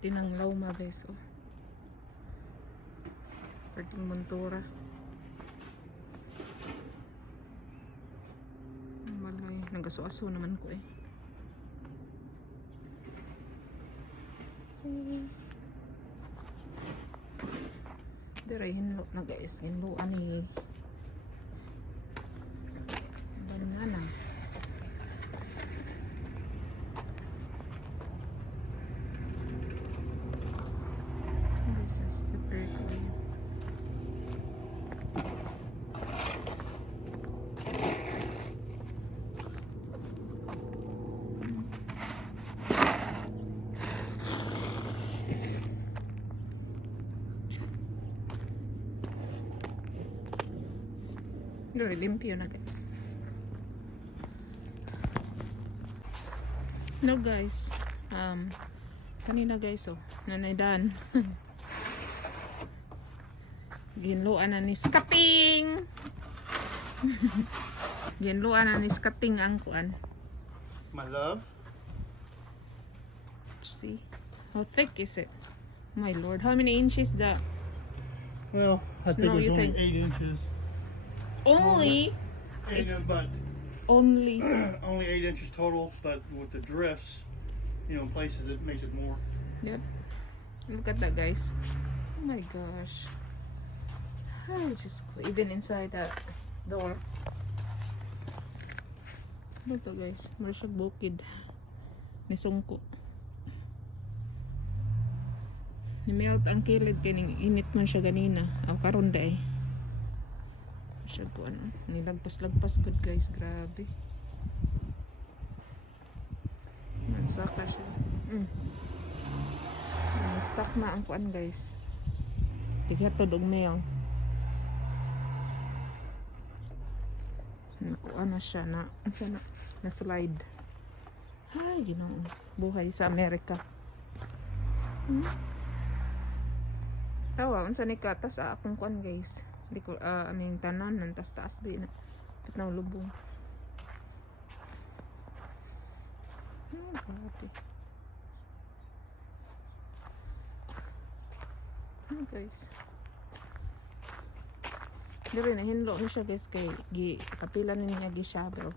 Perti ng Lauma guys. Oh. Perting Montura. Malay. Nagaso-aso naman ko eh. Diray hinlo na guys. Hinlo ani banana. This is the berkeley. Dito, limpyo na guys. No guys, kanina guys oh, nanaydan. Ginluan na ni skating. Ginluan na ni skating ang kuan. My love. See, how thick is it? My lord, how many inches that? Well, I Snow, think you it's only think? 8 inches. Only, It's but only. only 8 inches total. But with the drifts, you know, in places it makes it more. Yep. Look at that, guys. Oh my gosh. Ah, it's just cool. Even inside that door. Ito guys, mara siya bukid. Nisungko. Ni-melt ang kilid kining init man siya ganina. Aw karon day. Siya ko ano, nilagpas-lagpas good guys, grabe. Nagsaka siya. Stuck na ang kuan guys. Tighatod og mail. Nakuha na siya na slide. Ay, Ginoo. Buhay sa Amerika. Tawa, unsa ni katas akong kuan guys. Di ko aming tanan nan taas di na. Kat na lubong. Grabe. Guys. Dili na hinlo ni siya guys kay gi kapilan niya gi shovel.